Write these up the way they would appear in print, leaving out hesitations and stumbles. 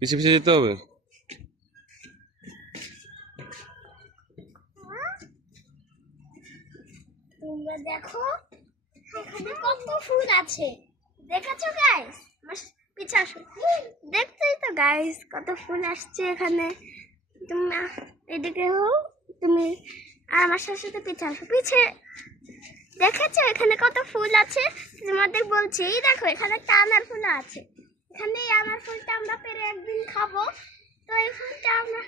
পিছে পিছে যেতে হবে। তোমরা দেখো এখানে কত ফুল আছে, দেখেছো গাইস? পিছে আসো, দেখতেই তো গাইস কত ফুল আসছে এখানে। তুমি এদিকে হও, তুমি আর আমার সাথে সাথে পিছে আসো, পিছে। দেখেছো এখানে কত ফুল আছে? তোমাদের বলছি, এই দেখো এখানে একটা আনার ফুল আছে। এখানে এই আনার ফুলটা আমরা পেরে একদিন খাবো। তো এই ফুলটা আমরা,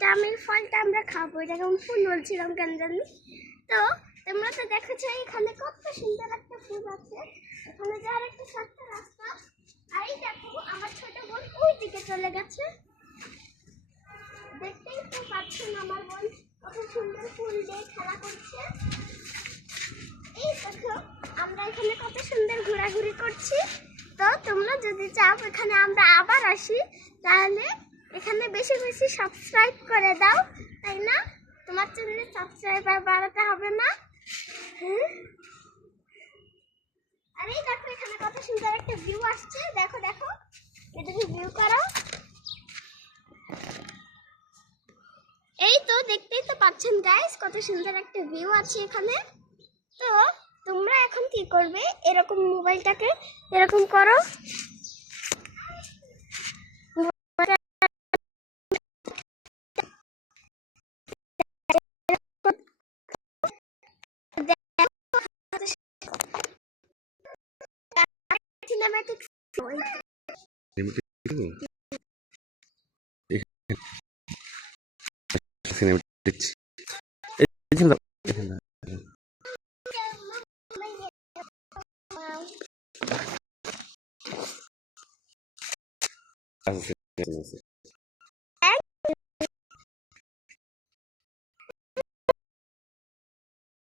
জামের ফলটা আমরা খাবো। এটা কেমন ফুল বলছিলাম কেন জানি। তো তোমরা তো দেখেছো এখানে কত সুন্দর একটা ফুল আছে। এখানে যাওয়ার একটা ছোট্ট রাস্তা। আর এই দেখো আমার ছোট বোন ওই দিকে চলে গেছে। দেখতেই তো পাচ্ছেন আমার বোন কত সুন্দর ফুল দিয়ে খেলা করছে। এই দেখো আমরা এখানে কত সুন্দর ঘোরাঘুরি করছি। তো তোমরা যদি চাও এখানে আমরা আবার আসি, তাহলে এখানে বেশি বেশি সাবস্ক্রাইব করে দাও, তাই না? তোমার চ্যানেলে সাবস্ক্রাইবার বাড়াতে হবে না? আর এই দেখো এখানে কত সুন্দর একটা ভিউ আসছে। দেখো দেখো, এদিকে ভিউ করো। এই তো দেখতেই তো পাচ্ছেন গাইস কত সুন্দর একটা ভিউ আছে এখানে। তো তোমরা এখন কি করবে, এরকম মোবাইলটাকে এরকম করো, সিনেম্যাটিক। সিনেমেটিক আছে।